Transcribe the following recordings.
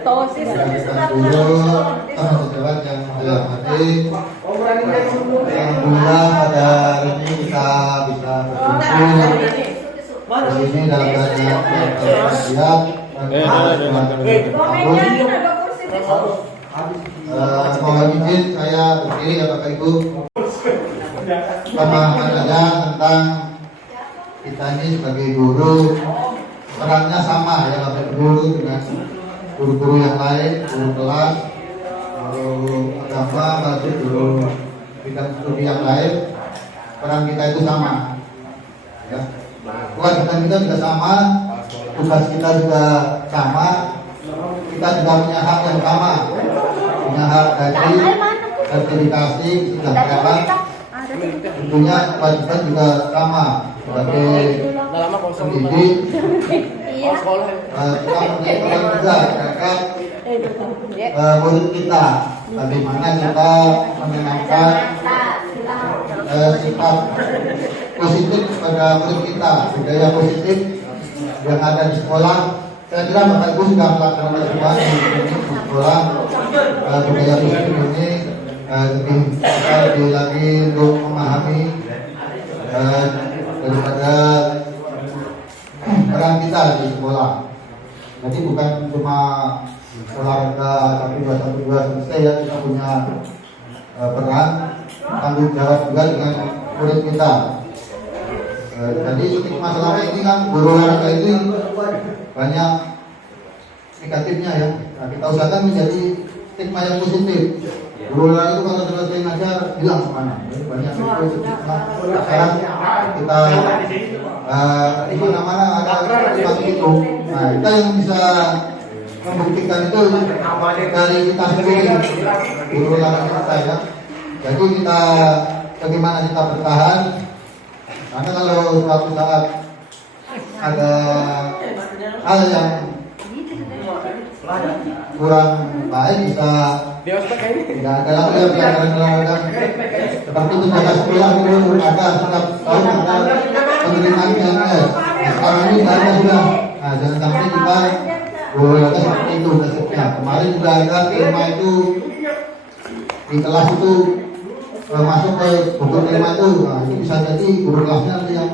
Guru, teman-teman yang hormati, alhamdulillah pada hari ini kita bisa berkumpul di sini dalam keadaan siap. Mohon izin saya berdiri ya Bapak Ibu. Pemahaman aja tentang kita ini sebagai guru, perannya sama ya Bapak Ibu dengan guru-guru yang lain, guru kelas, guru agama, masih guru bidang studi yang lain. Peran kita itu sama, ya. Kewajiban kita juga sama, tugas kita juga sama, kita juga punya hak yang sama, punya hak gaji, sertifikasi, sudah berapa. Tentunya kewajiban juga sama sebagai pendidik. Kita punya peran juga terhadap murid kita, bagaimana kita menanamkan sifat positif pada murid kita, budaya positif yang ada di sekolah. Saya kira Bapak Ibu sudah melaksanakan semua di sekolah. Budaya positif ini lebih lagi untuk memahami daripada peran kita di sekolah. Jadi bukan cuma olahraga tapi dua selesai ya, kita punya peran tanggung jawab juga dengan murid kita. Jadi stigma selama ini kan guru olahraga itu banyak negatifnya ya. Nah, kita usahakan menjadi stigma yang positif. Guru olahraga itu kalau selesai ngajar bilang kemana? Banyak itu stigma. Sekarang kita di mana-mana ada seperti itu. Nah, kita yang bisa membuktikan itu dari kita sendiri, guru olahraga kita ya. Jadi kita bagaimana kita bertahan, karena kalau suatu saat ada hal yang kurang baik bisa tidak ada lagi yang pelanggaran seperti penjaga sekolah itu ada setiap tahun ada penerimaan PNS. Sekarang ini tidak ada sudah. Nah, jangan sampai kita boleh seperti itu nasibnya. Kemarin juga ada tema itu di kelas itu masuk ke buku tema itu. Nah, ini bisa jadi guru kelasnya nanti yang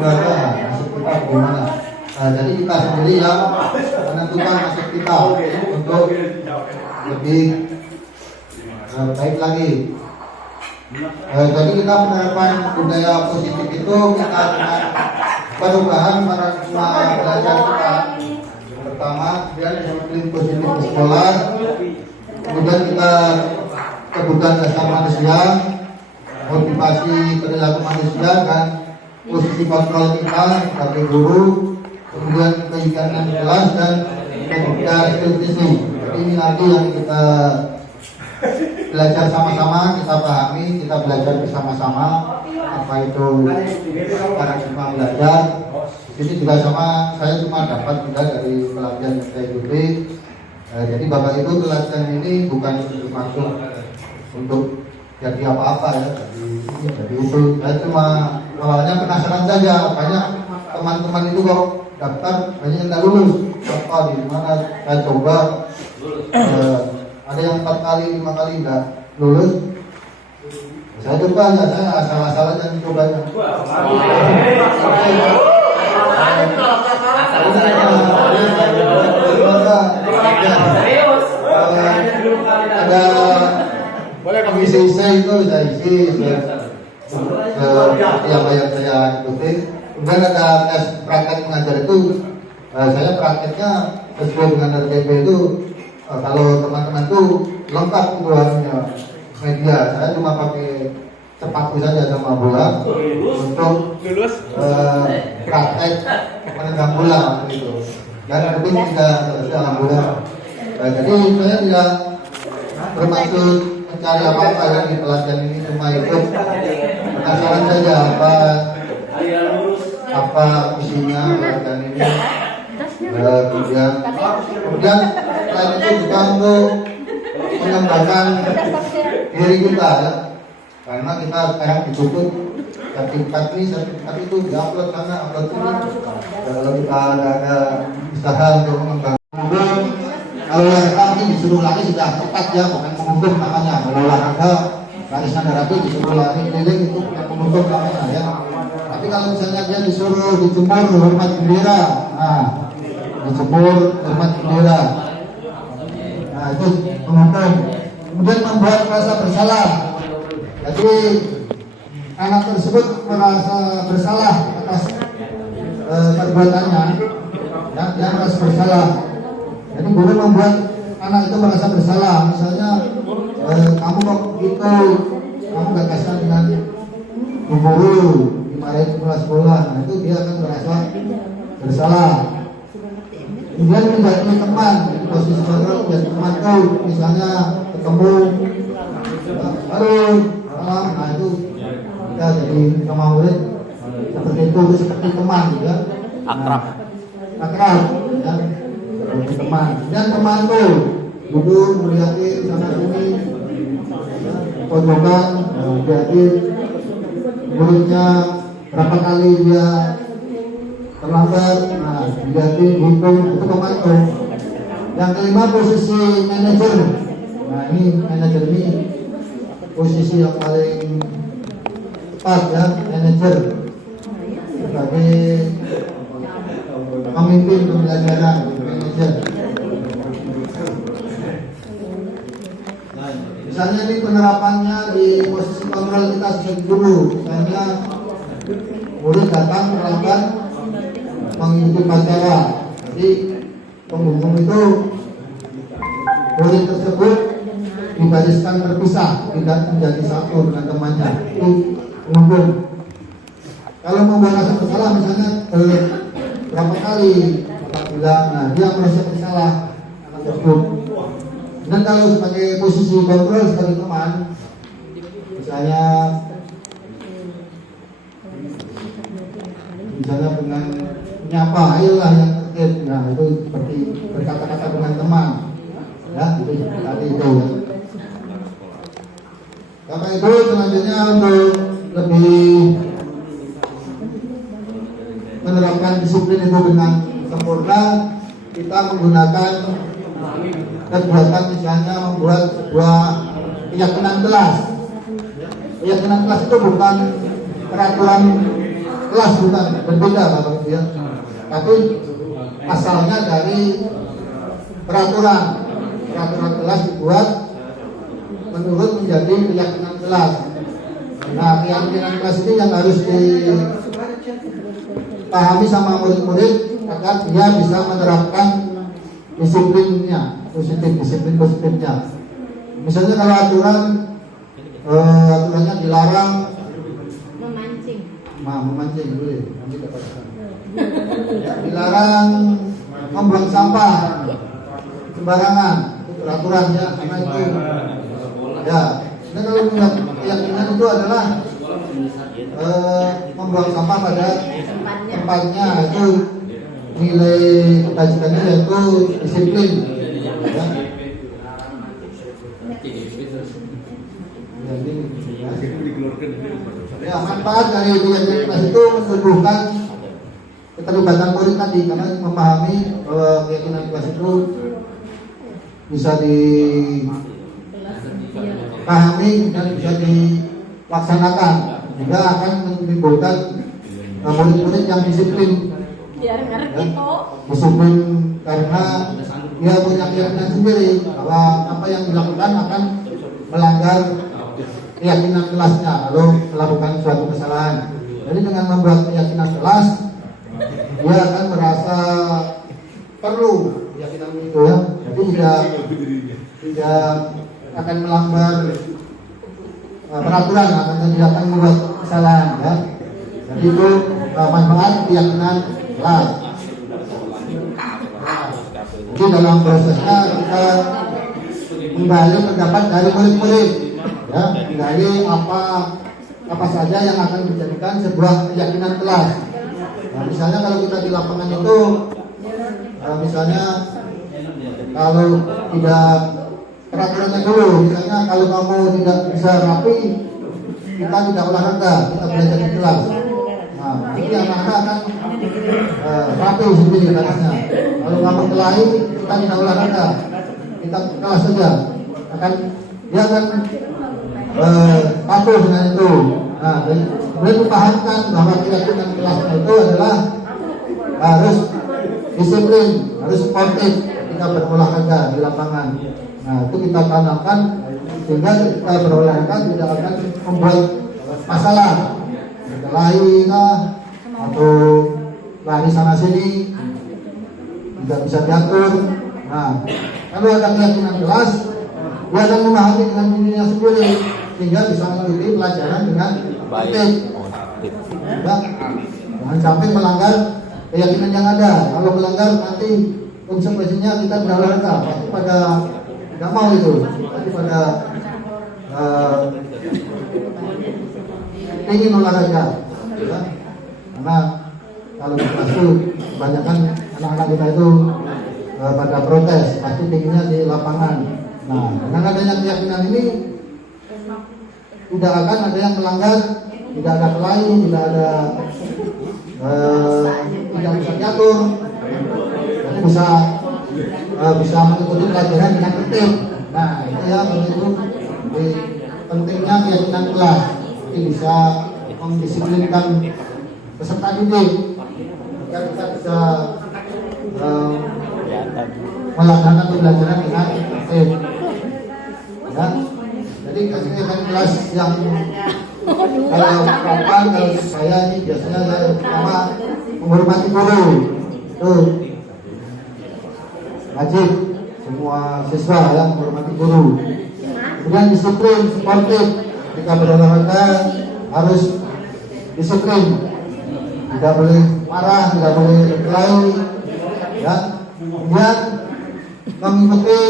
berada nasib kita bagaimana. Nah, jadi kita sendiri yang menentukan nasib kita untuk lebih baik lagi. Jadi kita penerapan budaya positif itu kita dengan perubahan paradigma belajar kita. Pertama, kemudian disiplin positif di sekolah, kemudian kita kebutuhan dasar manusia, motivasi perilaku manusia, dan posisi kontrol kita sebagai guru, kemudian kegiatan kelas dan etika kritisnya. Jadi ini nanti yang kita belajar sama-sama, kita pahami, kita belajar bersama-sama apa itu paradigma belajar. Ini juga sama, saya cuma dapat juga dari pelatihan yang saya ikuti. Jadi Bapak Ibu, pelatihan ini bukan bermaksud untuk jadi apa-apa ya. Jadi itu saya cuma awalnya penasaran saja, banyak teman-teman itu kok daftar banyak yang tidak lulus. Apa di mana saya coba, ada yang 4 kali 5 kali tidak lulus. Saya coba aja, saya asal-asalan dan cobanya. Ada komisi saya itu saya isi apa yang saya ikuti. Kemudian ada tes praktek mengajar itu, saya prakteknya sesuai dengan RTP itu. Kalau teman-teman tuh lengkap itu hasilnya media, saya cuma pakai sepatu saja sama bola untuk praktek menendang bola itu. Dan itu tidak selesai alhamdulillah. Jadi saya tidak bermaksud mencari apa-apa yang di pelatihan ini, cuma ikut penasaran saja apa isinya pelatihan ini. Kemudian selain itu juga untuk mengembangkan diri kita ya, karena kita sekarang ditutup sertifikat itu diupload sana upload sini. Kalau kita ada usaha untuk mengembangkan kalau olahraga mungkin disuruh lari sudah tepat ya, bukan mengukur namanya. Kalau olahraga barisan terapi disuruh lari keliling itu bukan mengukur namanya ya. Tapi kalau misalnya dia disuruh dijemur hormat bendera, nah dijemur hormat bendera, nah itu mengukur. Kemudian membuat rasa bersalah. Jadi anak tersebut merasa bersalah atas perbuatannya, ya, dia merasa bersalah. Jadi guru membuat anak itu merasa bersalah. Misalnya kamu kok gitu, kamu gak kasihan dengan guru, dimarahin kelas sekolah. Nah itu dia akan merasa bersalah. Kemudian menjadi teman, posisi kontrol menjadi teman tuh, misalnya ketemu, malam, nah itu kita jadi sama murid seperti itu seperti teman ya. Akrab ya, seperti teman. Dan teman tuh duduk melihatin sana sini, pojokan, melihatin muridnya berapa kali dia terlambat, nah dilihatin hitung, itu teman tuh. Yang kelima posisi manajer. Nah ini manajer ini posisi yang paling tepat ya, manajer sebagai pemimpin pembelajaran, manajer. Misalnya ini penerapannya di posisi kontrol kita sebagai guru. Misalnya murid datang terlambat mengikuti upacara, jadi penghukum itu murid tersebut dibariskan terpisah, tidak menjadi satu dengan temannya. Itu penghukum. Kalau membuat rasa bersalah misalnya berapa kali Bapak bilang, nah dia merasa bersalah anak tersebut. Dan kalau sebagai posisi kontrol sebagai teman, misalnya dengan menyapa, ayolah yang tertib, nah itu seperti berkata-kata dengan teman, ya itu tadi itu. Bapak Ibu, selanjutnya untuk lebih menerapkan disiplin itu dengan sempurna, kita menggunakan kegiatan misalnya membuat sebuah keyakinan kelas. Keyakinan kelas itu bukan peraturan kelas, bukan, berbeda Bapak Ibu ya. Tapi asalnya dari peraturan kelas dibuat menurut menjadi keyakinan kelas. Nah keyakinan kelas ini yang harus dipahami sama murid-murid agar dia bisa menerapkan disiplinnya, disiplin positifnya. Misalnya kalau aturannya dilarang memancing boleh, nanti dapat. Dilarang membuang sampah sembarangan, itu peraturan ya, karena itu ya. Nah kalau keyakinan itu adalah membuang sampah pada tempatnya, itu nilai kebajikannya yaitu disiplin ya. Ya, manfaat dari keyakinan kelas itu menumbuhkan keterlibatan murid tadi, karena memahami bahwa keyakinan kelas itu bisa dipahami dan bisa dilaksanakan, sehingga akan menimbulkan murid-murid yang disiplin. Ya, disiplin karena dia punya keyakinan sendiri bahwa apa yang dilakukan akan melanggar keyakinan kelasnya lalu melakukan suatu kesalahan. Jadi dengan membuat keyakinan kelas, dia akan merasa perlu keyakinan itu ya. Jadi tidak akan melanggar peraturan, tidak akan membuat kesalahan ya. Jadi itu manfaat keyakinan kelas. Jadi dalam prosesnya kita menggali pendapat dari murid-murid ya, dari apa saja yang akan dijadikan sebuah keyakinan kelas. Nah, misalnya kalau kita di lapangan itu misalnya kalau tidak peraturannya dulu, misalnya kalau kamu tidak bisa rapi, kita tidak olahraga, kita belajar di kelas. Nah, jadi anak-anak akan rapi sendiri kelasnya. Kalau kamu kelahi, kita tidak olahraga. kita kelas saja, dia akan patuh dengan itu. Nah, kemudian dipahamkan bahwa keyakinan kelasnya itu adalah harus disiplin, harus sportif ketika berolahraga di lapangan. Nah, itu kita tanamkan sehingga kita berolahraga tidak akan membuat masalah, berkelahi atau lari sana sini, tidak bisa diatur. Nah, kalau ada keyakinan kelas, dia akan memahami dengan dirinya sendiri sehingga bisa mengikuti pelajaran dengan baik. Ya, jangan sampai melanggar keyakinan yang ada. Kalau melanggar nanti konsekuensinya kita berolahraga pasti pada nggak mau itu, pasti pada ingin olahraga. Ya. Karena kalau pasti kebanyakan anak-anak kita itu pada protes, pasti tingginya di lapangan. Nah, dengan adanya keyakinan ini tidak akan ada yang melanggar, tidak ada kelahi, tidak ada tidak bisa diatur, jadi bisa mengikuti pelajaran dengan tertib. Nah, itu ya begitu pentingnya keyakinan kelas, jadi bisa mendisiplinkan peserta didik agar kita bisa melaksanakan pembelajaran dengan tertib. Ya, jadi keyakinan kelas yang kalau saya ini biasanya saya pertama menghormati guru, itu wajib semua siswa yang menghormati guru. Kemudian disiplin, sportif, ketika berolahraga harus disiplin, tidak boleh marah, tidak boleh berkelahi, ya. Kemudian mengikuti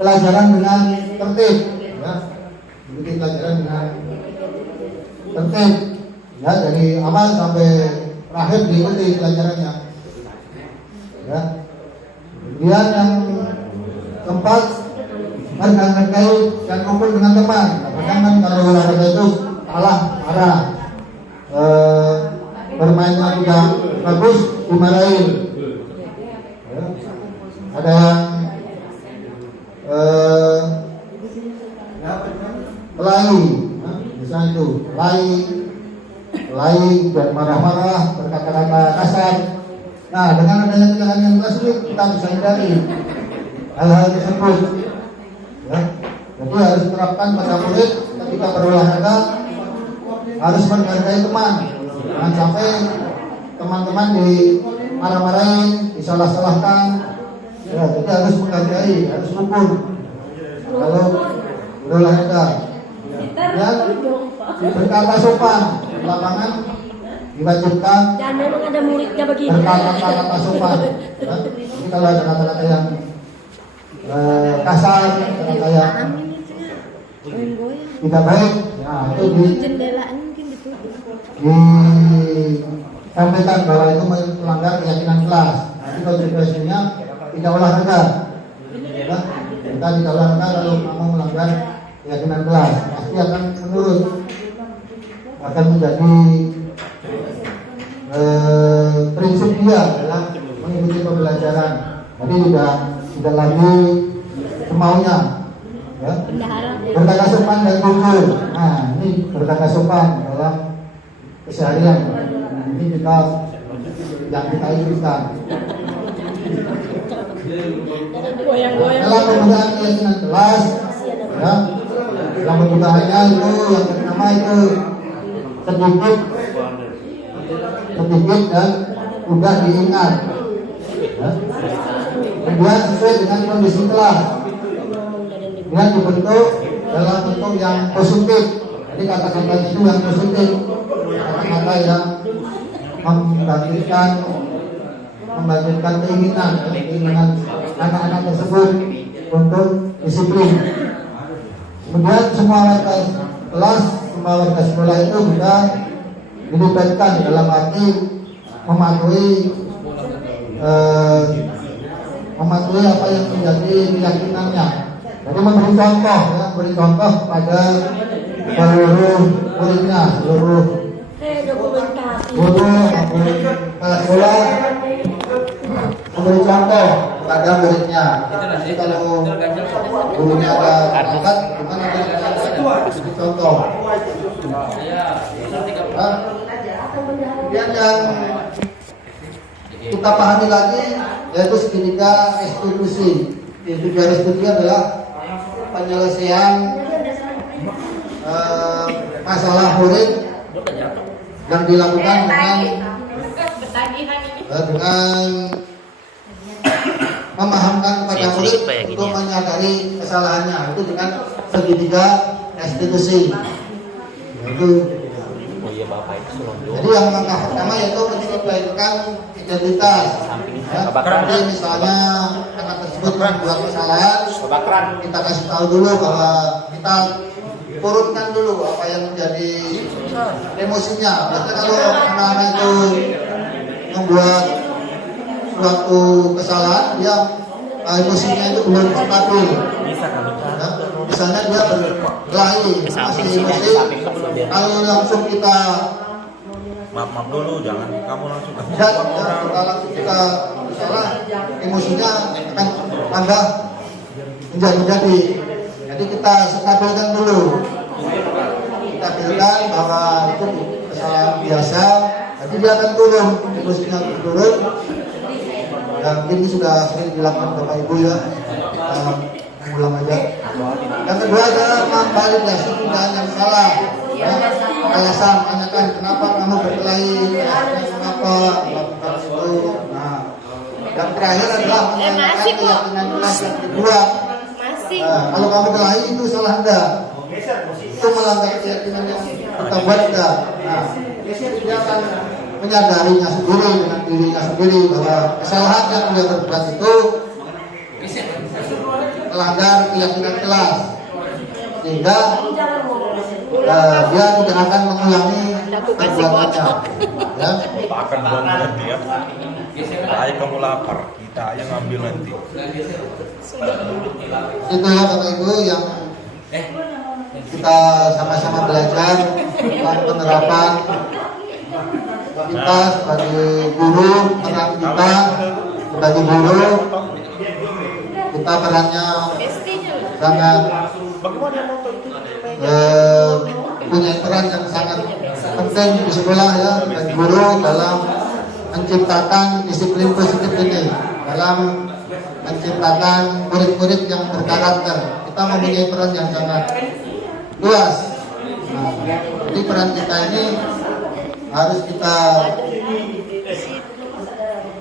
pelajaran dengan tertib, ya, mengikuti pelajaran dengan tertib, ya, dari awal sampai terakhir diikuti pelajarannya, ya. Kemudian yang keempat, menghargai dan rukun dengan teman. Kadang-kadang kalau olahraga itu kalah, marah, bermainnya tidak bagus, dimarahin, ya. Ada yang kelahi, misalnya itu kelahi dan marah-marah, berkata-kata kasar. Nah, dengan adanya keyakinan kelas ini kita bisa hindari hal-hal tersebut, ya. Jadi harus diterapkan pada murid ketika berolahraga harus menghargai teman, jangan sampai teman-teman dimarah-marahin, disalah-salahkan. Ya, jadi harus menghargai, harus rukun kalau berolahraga. Ya, berkata sopan di lapangan diwajibkan. Dan memang ada muridnya begini. Berkata sopan. Ya, jadi kalau ada kata-kata yang kasar, kata yang tidak baik, nah itu disampaikan bahwa itu melanggar keyakinan kelas. Nanti konsekuensinya tidak olahraga, ya. Kita tidak olahraga kalau kamu melanggar keyakinan kelas, pasti akan menurut, akan menjadi prinsip dia dalam mengikuti pembelajaran. Jadi tidak lagi semaunya, ya. Berkata sopan dan jujur. Nah, ini berkata sopan dalam keseharian. Ini yang kita inginkan. Dalam penggunaan keyakinan kelas, ya, dalam penggunaannya itu yang pertama itu sedikit dan mudah diingat, ya. Kemudian sesuai dengan kondisi kelas, dia dibentuk dalam bentuk yang positif. Jadi kata-kata itu yang positif, kata-kata yang membangkitkan keinginan anak-anak tersebut untuk disiplin. Kemudian semua warga kelas, semua warga sekolah itu juga dilibatkan dalam arti mematuhi apa yang menjadi keyakinannya. Jadi memberi contoh, ya, beri contoh pada seluruh muridnya, seluruh guru sekolah memberi contoh kepada muridnya. Jadi kalau gurunya ada bakat, gimana dia kasih contoh. Kemudian yang kita pahami lagi yaitu segitiga restitusi. Segitiga restitusi adalah penyelesaian masalah murid yang dilakukan dengan memahamkan kepada murid untuk menyadari kesalahannya, itu dengan segitiga restitusi. Jadi yang langkah pertama yaitu menyesuaikan identitas. Jadi misalnya anak tersebut membuat kesalahan, kita kasih tahu dulu bahwa kita turunkan dulu apa yang menjadi emosinya. Biasanya kalau anak-anak itu membuat suatu kesalahan, dia emosinya itu belum stabil. Misalnya dia berkelahi, masih emosi, kalau langsung kita maaf dulu, jangan kamu langsung kita salah, emosinya akan tambah menjadi. Jadi kita stabilkan dulu, stabilkan bahwa itu kesalahan biasa. Jadi dia akan turun, emosinya turun. Dan ini sudah sering dilakukan Bapak Ibu ya, ulang aja. Yang kedua adalah memvalidasi tindakan yang salah. Ya, alasan tanyakan kenapa kamu berkelahi, kenapa melakukan itu. Nah, yang terakhir adalah menanyakan keyakinan jelas yang kedua. Kalau kamu berkelahi itu salah Anda, itu melanggar keyakinan yang kita buat Anda. Nah, dia akan menyadarinya sendiri dengan dirinya sendiri bahwa kesalahan yang dia berbuat itu melanggar keyakinan kelas, sehingga dia tidak akan mengulangi perbuatannya. Ya. akan buang dia. Ayo kamu lapar, kita aja ngambil nanti. Itu ya Bapak Ibu yang kita sama-sama belajar tentang penerapan kita sebagai guru, peran kita sebagai guru, kita perannya sangat punya peran yang sangat penting di sekolah ya, dan guru dalam menciptakan disiplin positif ini, dalam menciptakan murid-murid yang berkarakter. Kita mempunyai peran yang sangat luas. Nah, jadi peran kita ini harus kita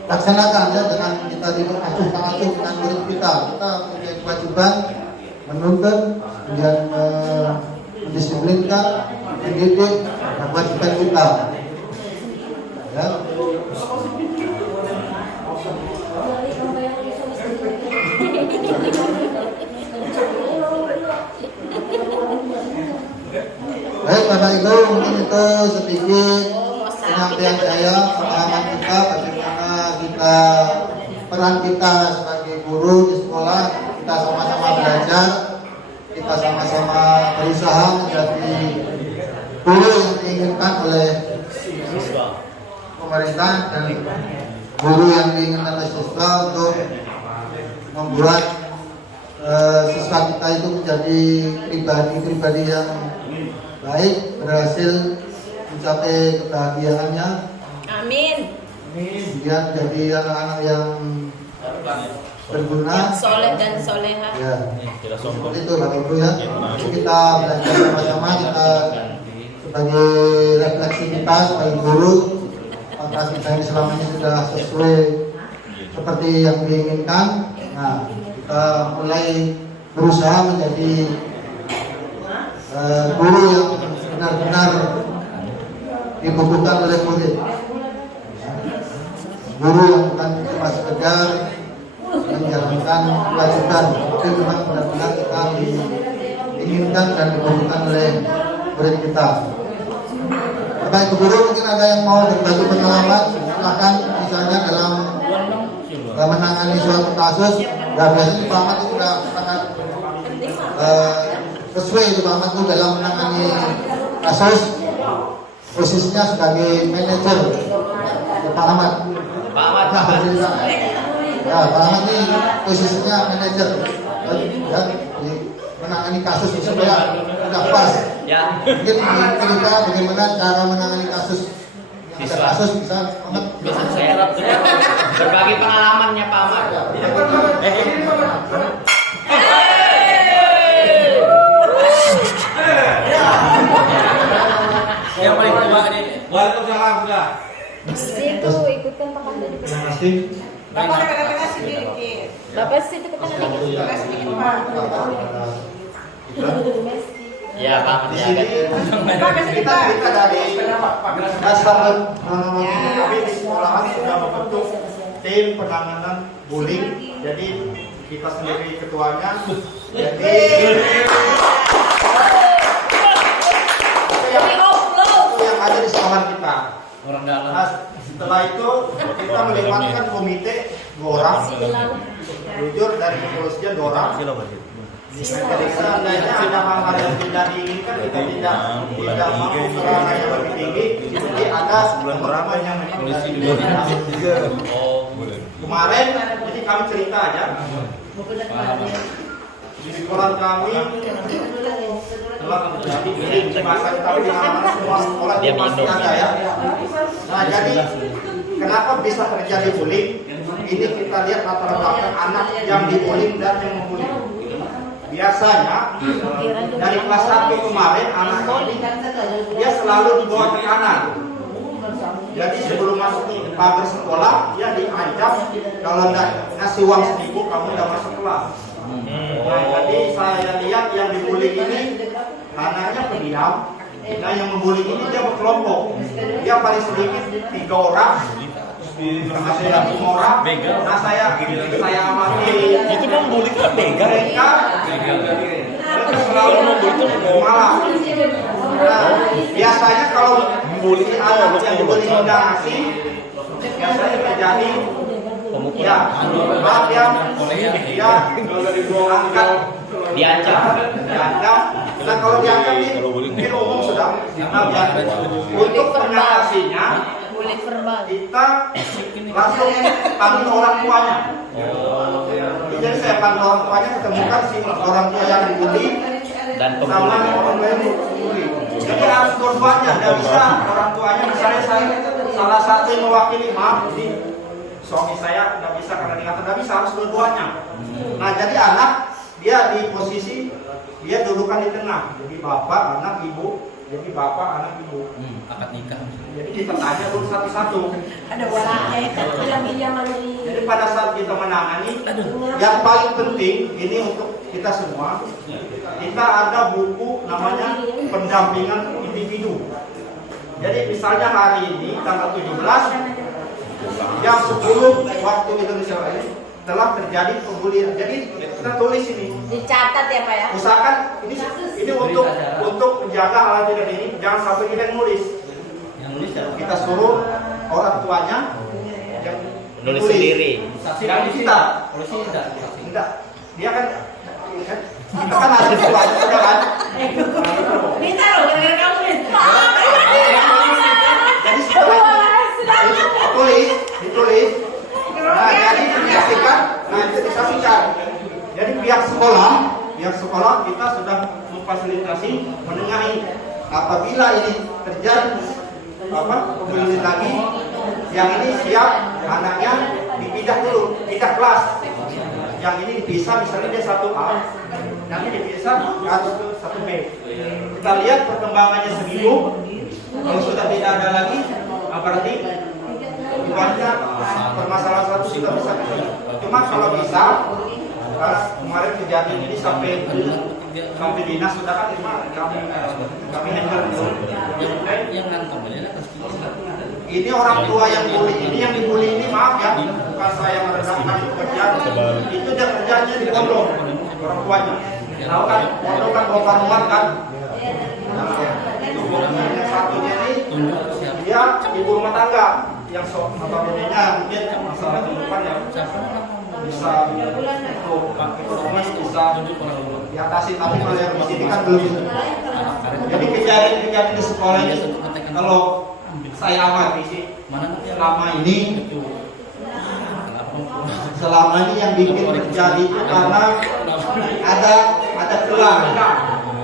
laksanakan ya, dengan kita diacuh dengan murid kita. Kita punya kewajiban menuntun, kemudian mendisiplinkan, mendidik, dan kewajiban kita. Ya. Baik Bapak Ibu, mungkin itu sedikit penyampaian saya, pemahaman kita bagaimana kita peran kita sebagai guru di sekolah. Kita sama-sama belajar, kita sama-sama berusaha menjadi guru yang diinginkan oleh pemerintah dan guru yang diinginkan oleh siswa untuk membuat siswa kita itu menjadi pribadi-pribadi yang baik, berhasil mencapai kebahagiaannya. Amin. Kemudian jadi anak-anak yang berguna, soleh dan soleha. Ya, seperti itu Bapak Ibu ya. Jadi kita belajar sama-sama, kita sebagai refleksi kita sebagai guru, apakah kita ini selama ini sudah sesuai seperti yang diinginkan. Nah, kita mulai berusaha menjadi guru yang benar-benar dibutuhkan oleh murid, guru yang bukan cuma sekedar menjalankan kewajiban, tapi memang benar-benar kita diinginkan dan dibutuhkan oleh murid kita. Bapak Ibu guru, mungkin ada yang mau berbagi pengalaman, silakan, misalnya dalam menangani suatu kasus. Ya, biasanya Pak Ahmad itu sudah sangat sesuai itu Pak Ahmad itu dalam menangani kasus, posisinya sebagai manajer. Pak Ahmad. Ya, Pak Ahmad ini posisinya manajer, ya, menangani kasus supaya udah pas. Ya. Mungkin cerita bagaimana cara menangani kasus. Ada kasus bisa Bisa saya berbagi pengalamannya Pak Ahmad. Yang paling tua ini. Waalaikumsalam sudah. Situ ikutan Pak Kamda di terima kasih. Bapak situ ke tengah dikit. Ya Pak Ahmad. Di sini kita dari dasar kami di sekolahan sudah membentuk tim penanganan bullying. Jadi kita sendiri ketuanya. Jadi itu yang ada di sekolahan kita. Orang dalam. Nah, setelah itu kita melibatkan komite 2 orang, jujur dari kepolisian 2 orang. Jadi seandainya ada hal-hal yang tidak diinginkan, kita tidak mampu kerana yang lebih tinggi, jadi ada teman-teman yang kemarin, jadi kami cerita aja. Di sekolah kami telah terjadi bullying, bahasa tapi di mana semua sekolah itu pasti ada ya. Nah jadi kenapa bisa terjadi bullying? Ini kita lihat latar belakang anak yang dibullying dan yang membullying. Biasanya dari kelas 1 kemarin anak ini dia selalu dibawa ke kanan. Jadi sebelum masuk ke pagar sekolah dia diancam kalau nggak ngasih uang 1.000 kamu nggak masuk kelas. Nah, jadi saya lihat yang dibully ini anaknya pendiam. Nah, yang membuli ini dia berkelompok. Dia paling sedikit 3 orang. Karena saya 5 orang. Nah, saya amati. Itu membuli kan begal. Mereka selalu malah. Nah, biasanya kalau membuli anak yang dibully tidak ngasih, biasanya terjadi ya, maaf ya, dia angkat, Diancam. Nah kalau diancam ini mungkin umum sudah. Nah, untuk mengatasinya, kita langsung panggil orang tuanya. Jadi saya panggil orang tuanya, ketemukan si orang tua yang dibully Dan sama orang tua yang dibully. Jadi harus dua-duanya, tidak bisa orang tuanya. Misalnya saya salah satu yang mewakili, maaf, suami saya tidak bisa karena dikata tidak bisa, harus dua-duanya. Nah jadi anak dia di posisi dia dudukan di tengah, jadi bapak, anak, ibu, jadi bapak, anak, ibu. Akad nikah. Jadi kita tanya dulu satu-satu. Ada warna Jadi pada saat kita menangani, yang paling penting ini untuk kita semua, kita ada buku namanya pendampingan individu. Jadi misalnya hari ini tanggal 17 jam 10 waktu Indonesia ini telah terjadi pembulian. Jadi kita tulis ini. dicatat ya Pak ya. Usahakan ini untuk menjaga hal tidak ini, jangan sampai kita nulis. Yang nulis ya. Kita suruh orang tuanya yang Nulis sendiri. Dan kita Polisi enggak. Dia kan kita kan ada tuanya sudah kan. Minta loh gara-gara kamu nih. Jadi setelah ditulis. Nah, jadi disaksikan, nah itu disaksikan. Jadi pihak sekolah kita sudah memfasilitasi, menengahi apabila ini terjadi pembelian lagi, yang ini siap anaknya dipindah dulu, pindah kelas. Yang ini dipisah, misalnya dia 1A, yang ini dipisah harus ke 1B. Kita lihat perkembangannya seminggu. Kalau sudah tidak ada lagi, berarti ibaratnya permasalahan satu sudah bisa. Cuma kalau bisa, kemarin kejadian ini sampai dinas sudah kan kami handle dulu. Ini orang tua yang bully, ini yang dibully ini maaf ya, bukan saya merendahkan pekerjaan. Itu dia kerjanya di pondok orang tuanya. Tahu kan, pondok kan bawa muat kan. Itu yang satunya ini dia ibu rumah tangga yang notabene-nya mungkin masalah kehidupan yang bisa bisa diatasi, tapi kalau yang di sini kan belum bisa. Jadi kejadian di sekolah ini kalau saya amati sih selama ini selama ini yang bikin terjadi itu karena ada celah.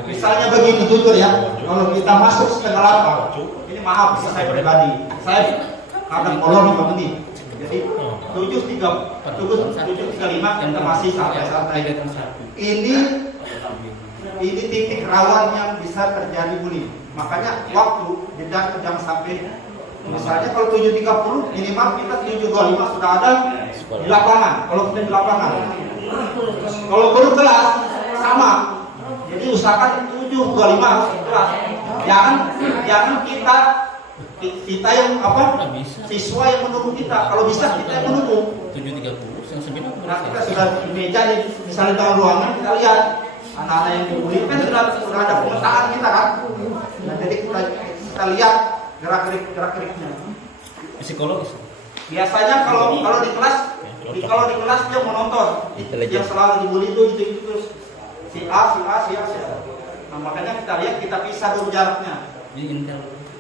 Misalnya begini, jujur ya, kalau kita masuk setengah 8, ini maaf saya pribadi, saya kadang molor 5 menit. Jadi 7.35 kita masih santai-santai. Ini titik rawan yang bisa terjadi bullying. Makanya waktu jeda jangan sampai, misalnya kalau 7.30 minimal kita 7.25 sudah ada di lapangan. Kalau kita di lapangan, kalau baru kelas sama. Jadi usahakan 7.25 harus di kelas. Jangan kita yang siswa yang menunggu kita. Kalau bisa kita yang menunggu. 7.30 yang 9. Nah, kita sudah di meja, misalnya di dalam ruangan kita lihat anak-anak yang dibully kan sudah ada pemetaan kita kan. Nah, jadi kita lihat gerak-geriknya. Psikologis. Biasanya kalau di kelas dia menonton. Yang selalu dibully itu si A. Nah, makanya kita lihat, kita pisah dulu jaraknya.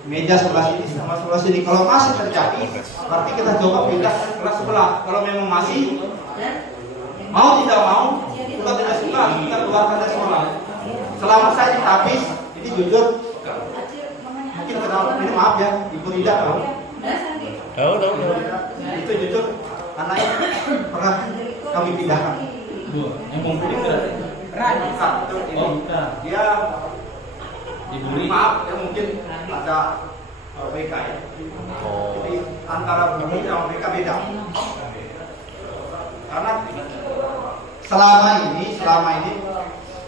Meja sebelah sini sama sebelah sini. Kalau masih terjadi, berarti kita coba pindah ke kelas sebelah. Kalau memang masih mau tidak mau, kita tidak suka, kita keluarkan dari sekolah. Selama saya ditapis, ini jujur, mungkin kenal, ini maaf ya, Ibu Rida tahu. Tahu. Itu jujur, anaknya pernah kami pindahkan. Yang konflik berarti. Dia dibully. Maaf, ya mungkin ada BK ya. Jadi antara bully sama BK beda. Karena selama ini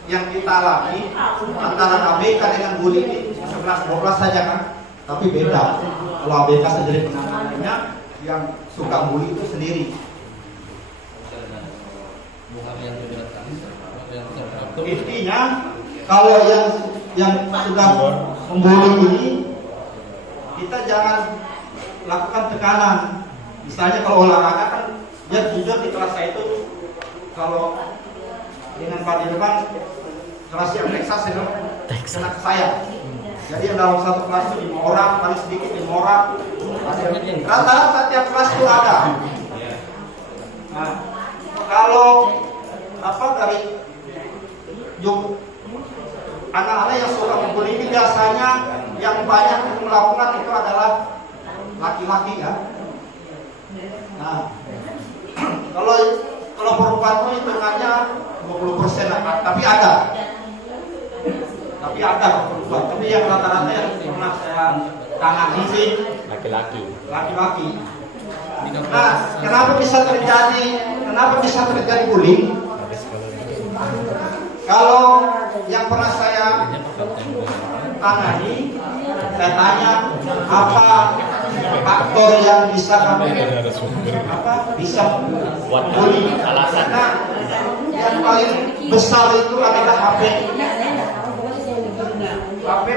yang kita alami antara ABK dengan bully ini 11-12 saja kan, tapi beda. Kalau ABK sendiri penanganannya, yang suka bully itu sendiri. Intinya kalau yang sudah membuli ini, kita jangan lakukan tekanan. Misalnya kalau olahraga kan, dia jujur di kelas saya itu kalau dengan Pak Dirman kelas yang Texas itu kena ke saya. Jadi yang dalam satu kelas itu 5 orang, paling sedikit 5 orang. Rata-rata tiap kelas itu ada. Nah, kalau dari anak-anak yang suka membuli ini biasanya yang banyak melakukan itu adalah laki-laki ya. Nah, kalau perempuan itu hitungannya 20% lah, tapi ada perempuan. Tapi yang rata-rata yang pernah saya tangani sih laki-laki. Nah, kenapa bisa terjadi bullying? Kalau yang pernah saya tangani, saya tanya apa faktor yang bisa bisa bullying. Karena yang paling besar itu adalah HP.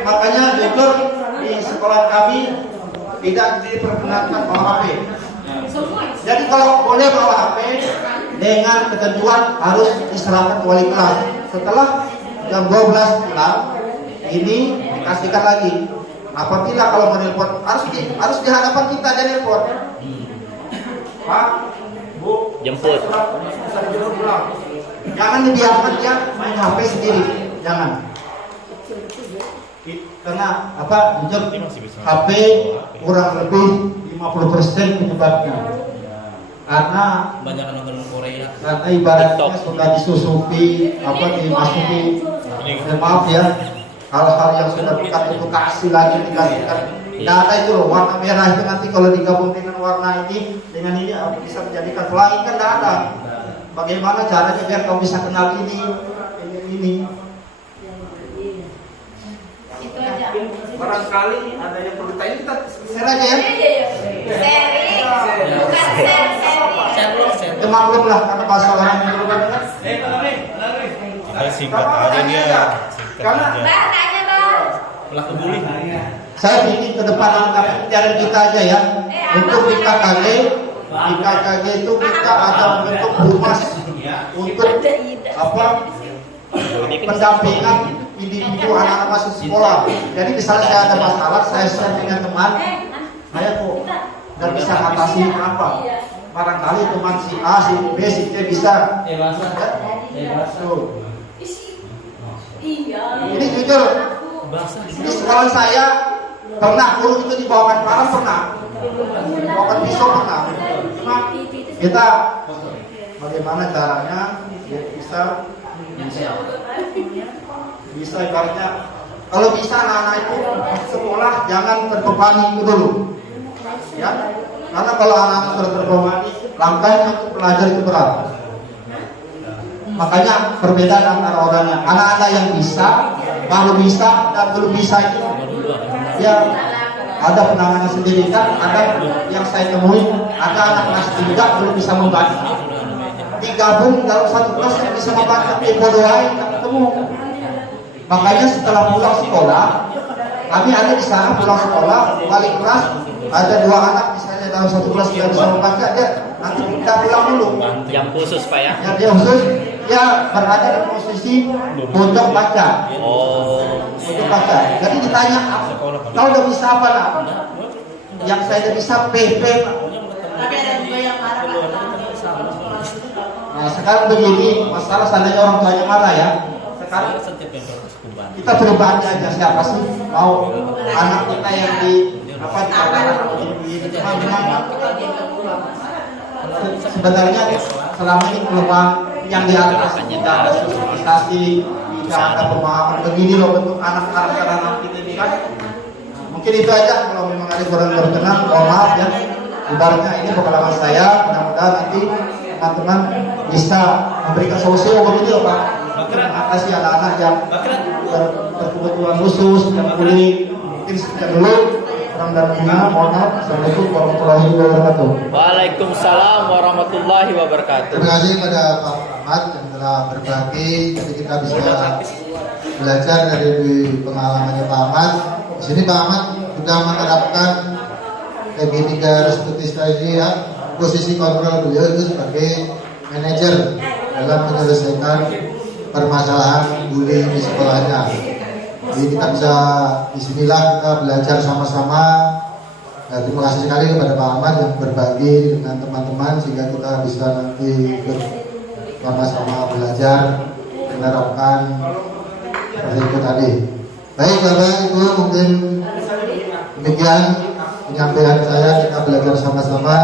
Makanya jujur di sekolah kami tidak diperkenankan bawa HP. Jadi kalau boleh bawa HP dengan ketentuan harus diserahkan ke wali kelas. Setelah jam 12 pulang, ini dikasihkan lagi. Apabila kalau menelpon harus di hadapan kita dia nelpon. Pak, Bu, jemput. Jangan dibiarkan dia main HP sendiri. Jangan. Karena jujur HP kurang lebih 50% penyebabnya. Karena banyak nonton Korea. Karena ibaratnya sudah disusupi, dimasuki. Maaf ya, hal-hal yang sudah dikasih lagi dikasihkan. Data itu loh, warna merah itu nanti kalau digabung dengan warna ini, dengan ini bisa menjadikan pelangi kan tidak ada. Bagaimana caranya biar kau bisa kenal ini? Itu aja. Barangkali ada yang perlu tanya, kita share aja ya. Seri. Bukan seri. Ya maklum lah karena bahasa orang yang berubah. Singkat aja dia. Karena Tanya Bang. Pelaku bully. saya bikin ke depan angka pencarian kita aja ya. Untuk di KKG itu kita ada membentuk humas untuk pendampingan individu anak-anak masuk sekolah. Jadi misalnya saya ada masalah, saya share dengan teman, saya kok nggak bisa atasi apa. barangkali teman si A, si B, si C bisa. Tuh. Ini jujur, ini sekolah saya pernah guru itu dibawakan parang pernah, dibawakan pisau pernah. Cuma kita bagaimana caranya biar bisa ibaratnya kalau bisa anak-anak itu sekolah jangan terbebani itu dulu, ya. Karena kalau anak-anak sudah terbebani, langkahnya untuk belajar itu berat. Makanya perbedaan antara orangnya anak-anak yang bisa, baru bisa dan belum bisa itu ya ada penanganan sendiri kan. Ada yang saya temui, ada anak kelas 3 belum bisa membaca, digabung dalam satu kelas yang bisa membaca doain tak ketemu. Makanya setelah pulang sekolah, kami ada di sana pulang sekolah balik kelas, ada 2 anak misalnya dalam satu kelas tidak bisa membaca, dia nanti kita pulang dulu. Yang khusus Pak ya? Ya, dia khusus, dia berada di posisi pojok baca. Pojok baca. Jadi ditanya, kau udah bisa apa nak? Yang saya udah bisa PP Pak. Nah sekarang begini, masalah seandainya orang tuanya marah ya. Sekarang kita berbagi aja, siapa sih mau anak kita yang di sebenarnya selama ini peluang yang di atas tidak ada sosialisasi, tidak ada pemahaman begini loh bentuk anak karakter anak kita ini kan. Mungkin itu aja, kalau memang ada kurang berkenan, mohon maaf ya. Ibaratnya ini pengalaman saya, mudah-mudahan nanti teman-teman bisa memberikan solusi begini loh Pak. Terima kasih anak-anak yang berkebutuhan khusus, yang kulit. Mungkin sekian dulu. Mohon maaf. Assalamualaikum warahmatullahi wabarakatuh. Waalaikumsalam warahmatullahi wabarakatuh. Terima kasih pada Pak Ahmad yang telah berbagi. Jadi kita bisa belajar dari pengalamannya Pak Ahmad. Di sini Pak Ahmad juga menerapkan PB3 Resputis tadi ya, posisi kontrol beliau itu sebagai manajer dalam menyelesaikan permasalahan bullying di sekolahnya. Jadi kita bisa disinilah kita belajar sama-sama. Nah, terima kasih sekali kepada Pak Ahmad yang berbagi dengan teman-teman sehingga kita bisa nanti sama-sama belajar menerapkan seperti itu tadi. Baik Bapak Ibu, mungkin demikian penyampaian saya. Kita belajar sama-sama,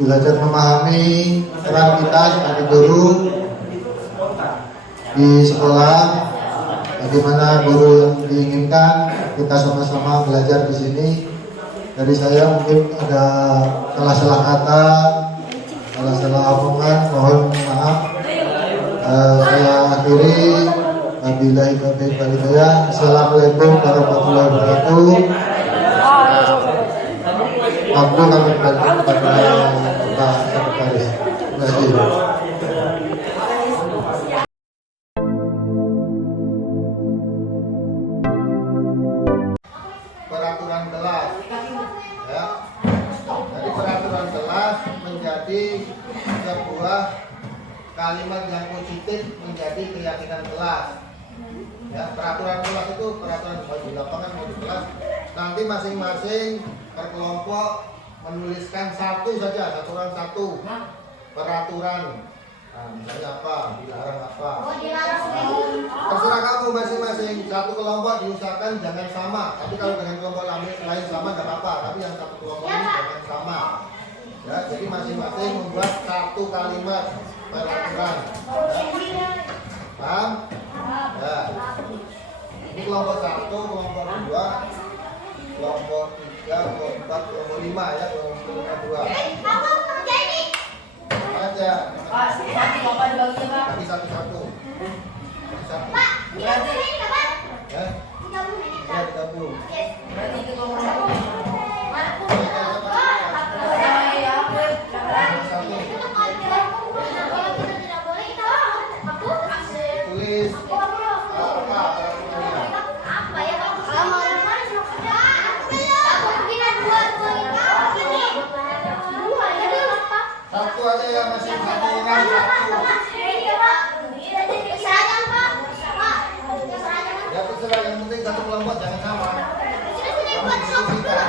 belajar memahami peran kita sebagai guru di sekolah. Bagaimana guru yang diinginkan, kita sama-sama belajar di sini. Dari saya mungkin ada salah-salah kata, salah-salah omongan, mohon maaf. Saya akhiri. Wabillahi taufiq wal hidayah. Assalamualaikum warahmatullahi wabarakatuh. Aku kami bagi kepada Pak Sekretaris. Terima kasih. Peraturan kelas, ya. Jadi peraturan kelas menjadi sebuah kalimat yang positif menjadi keyakinan kelas. Ya, peraturan kelas itu peraturan mau di lapangan mau di kelas. Nanti masing-masing per kelompok menuliskan satu saja, aturan satu peraturan. Nah, misalnya apa, dilarang apa. Terserah kamu masing-masing. Satu kelompok diusahakan jangan sama. Tapi kalau dengan kelompok lain sama nggak apa-apa. Tapi yang satu kelompok ini jangan sama. Ya, jadi masing-masing membuat satu kalimat peraturan. Ya. Paham? Ya. Ini kelompok 1, kelompok 2, kelompok 3, kelompok 4, kelompok 5 ya, kelompok 2. Aja. Bagi satu-satu. Satu. Ya. Ya, 30. Berarti itu kelompok 1. Tulis satu aja ya, masih satu orang satu. Ya terserah, yang penting satu kelompok jangan sama. Kamu diskusikan.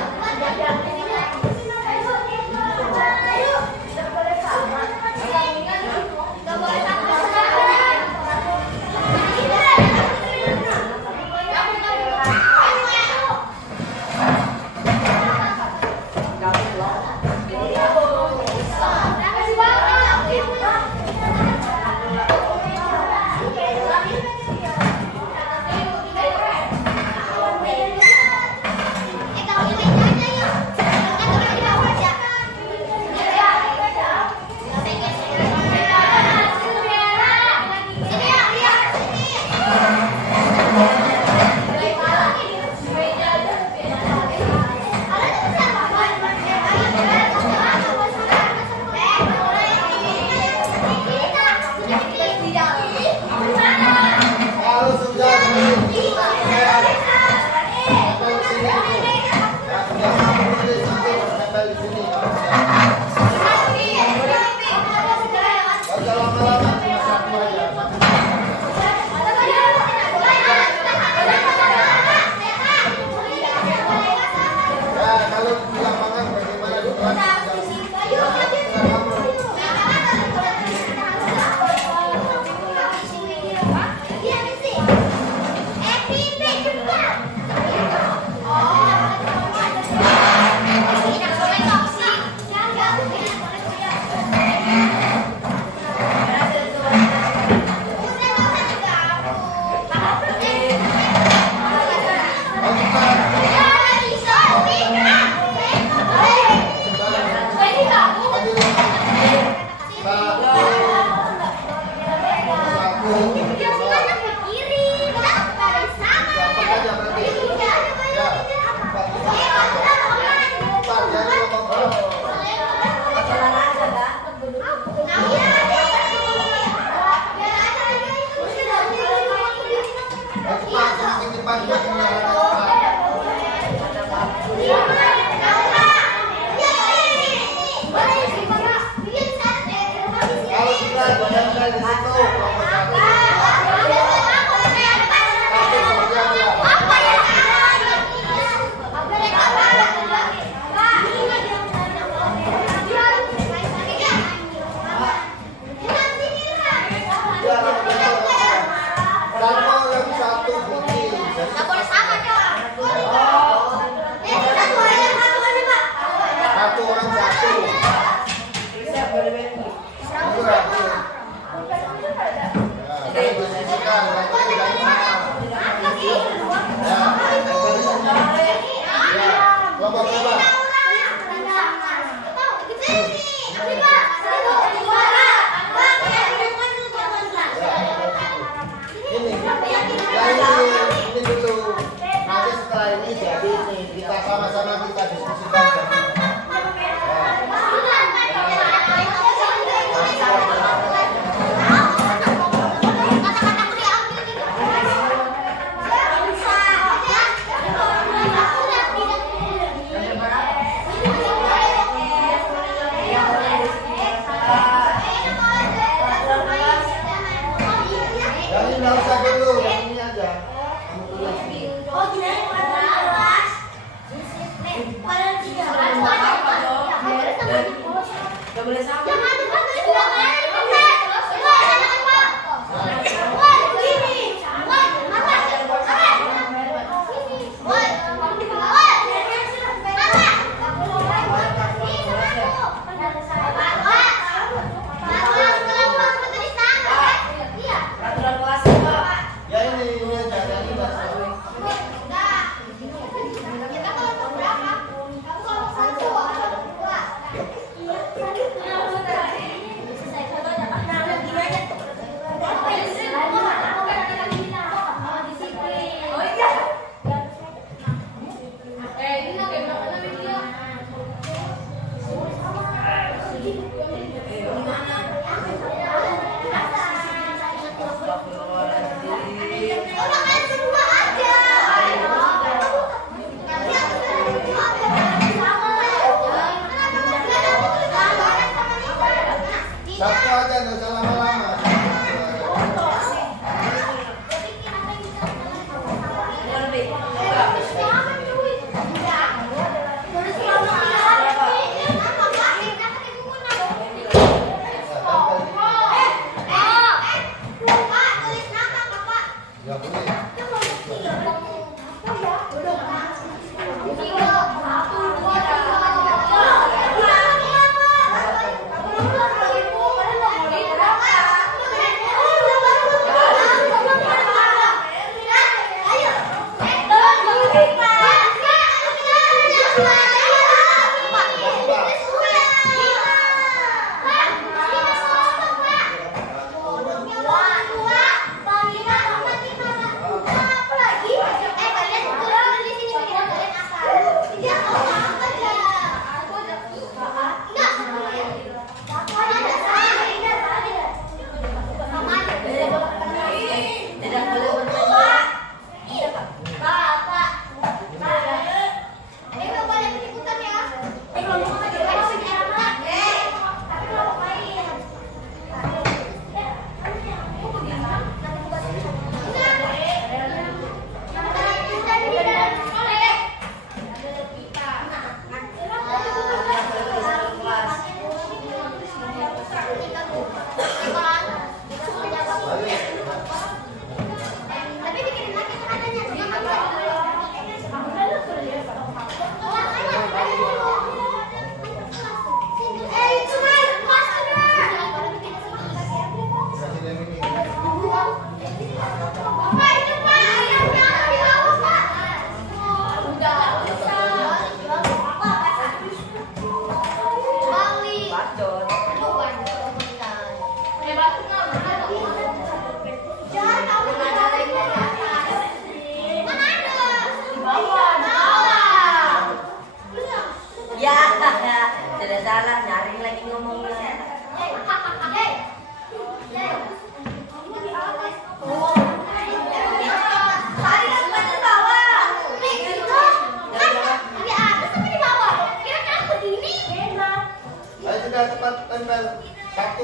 Nggak boleh sama dong.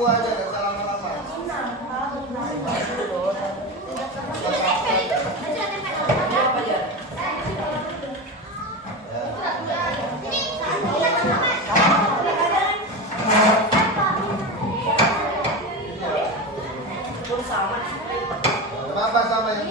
tunggu aja, gak usah lama-lama. Apa sama yang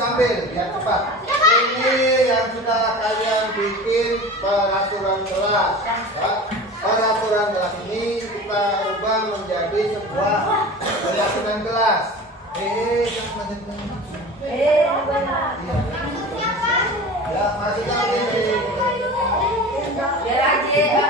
sambil biar cepat. Ini yang sudah kalian bikin peraturan kelas. Ya. Peraturan kelas ini kita ubah menjadi sebuah peraturan kelas. Ya, masih sambil. Biar aja.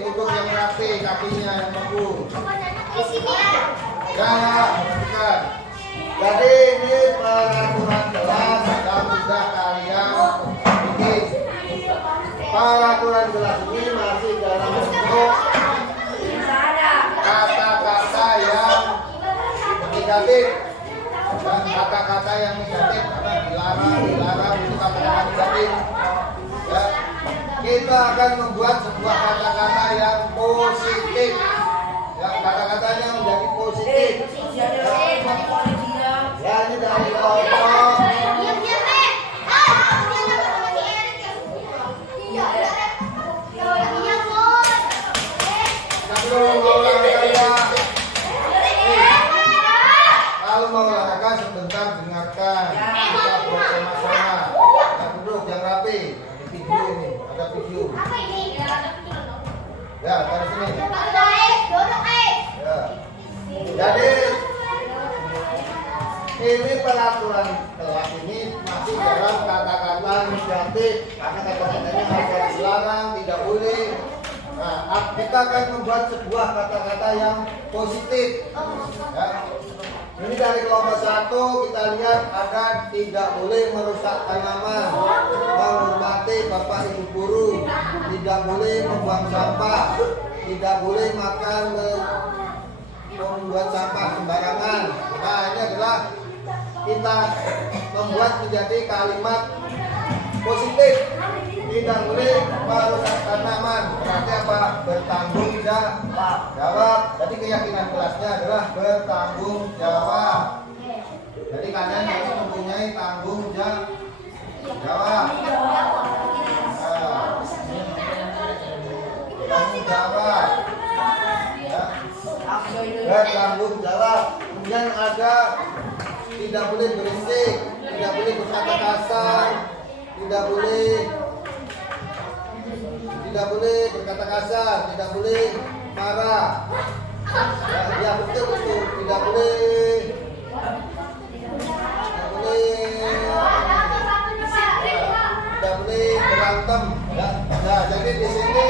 Duduk yang rapi, kakinya yang bagus. Ya, bukan. Jadi ini peraturan kelas yang sudah kalian bikin. peraturan kelas ini masih dalam bentuk kata-kata yang negatif. Dan kata-kata yang negatif karena dilarang itu kata-kata negatif. Ya. Kita akan membuat sebuah kata-kata yang positif. Ya, kata-katanya menjadi positif. Ya, ini dari kelompok. Kalau mau olahraga sebentar dengarkan. Kita buat sama-sama. Kita duduk yang rapi. Di video ini ada video. Ya, dari sini. Ya. Jadi ini peraturan kelas ini masih dalam kata-kata negatif karena kata-katanya harus dilarang, tidak boleh. Nah, kita akan membuat sebuah kata-kata yang positif. Ya. Ini dari kelompok 1 kita lihat ada tidak boleh merusak tanaman, menghormati bapak ibu guru, tidak boleh membuang sampah, tidak boleh makan membuat sampah sembarangan. Nah, ini adalah kita membuat menjadi kalimat positif. Tidak boleh merusak tanaman. Berarti apa? Bertanggung jawab. Jadi keyakinan kelasnya adalah bertanggung jawab. Jadi kalian harus mempunyai tanggung jawab. Tanggung jawab. Ya. Bertanggung jawab. Kemudian ada tidak boleh berisik, tidak boleh berkata kasar, tidak boleh berkata kasar, tidak boleh marah. Ya betul itu, tidak boleh berantem. Nah, jadi di sini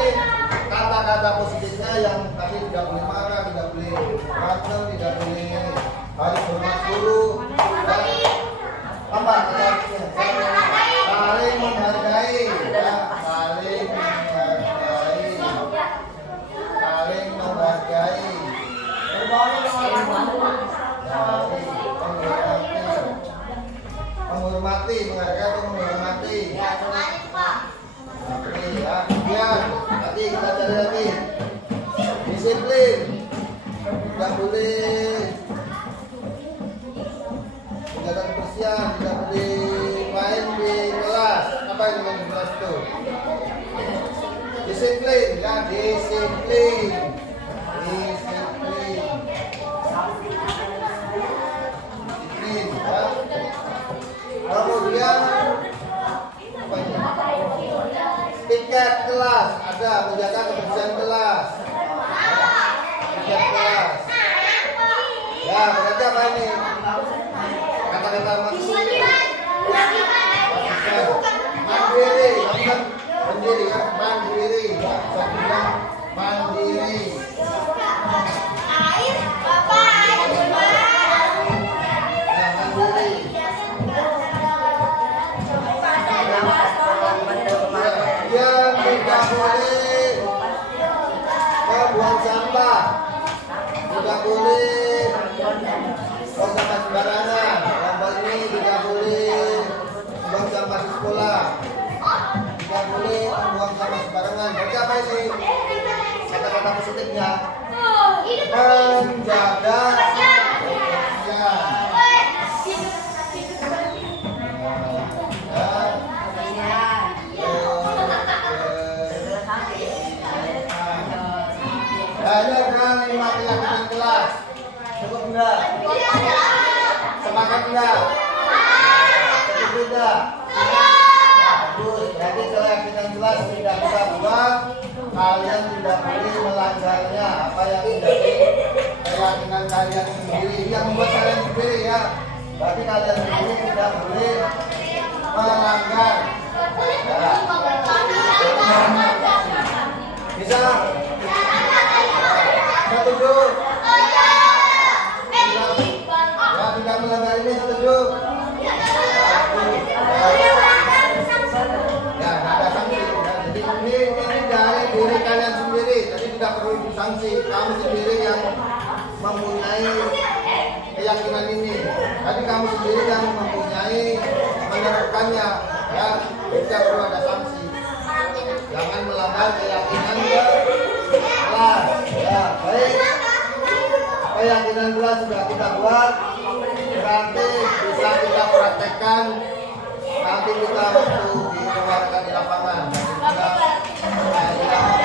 kata-kata positifnya yang tadi tidak boleh marah, tidak boleh berantem, tidak boleh harus hormat guru. Apa artinya? Saling menghargai, ya, saling menghormati, menghargai atau menghormati. Oke, ya. Kemudian tadi kita cari lagi disiplin, tidak boleh menjaga kebersihan, tidak boleh main di kelas. Apa yang main di kelas itu? Disiplin, ya, disiplin. Kemudian apa ini? Tiket kelas ada, menjaga kebersihan kelas. Tiket kelas. Ya, berarti apa ini? Kata-kata mandiri, mandiri, ya, mandiri, ya, mandiri. Yang tidak boleh membuang sampah, tidak boleh buang sampah sembarangan. Kelompok ini tidak boleh buang sampah di sekolah, tidak boleh membuang sampah sembarangan. Berarti apa ini? Kata-kata positifnya menjaga kebersihan. Ini adalah 5 keyakinan kelas. Cukup enggak? Sepakat enggak? Setuju enggak? Bagus. Berarti keyakinan kelas tidak bisa buat. Kalian tidak boleh melanggarnya. Apa yang menjadi keyakinan kalian sendiri, yang membuat kalian sendiri, ya. Berarti kalian sendiri tidak boleh melanggar. Ya. Bisa? Setuju? Ya, tidak melanggar ini, setuju? Ya, ada sanksi. Jadi mempunyai keyakinan ini. Tadi kamu sendiri yang mempunyai menerapkannya, ya, tidak perlu ada sanksi. Jangan melanggar keyakinan kelas. Ya, baik. Keyakinan kelas sudah kita buat, berarti bisa kita praktekkan. Nanti kita waktu dikeluarkan di lapangan. Kita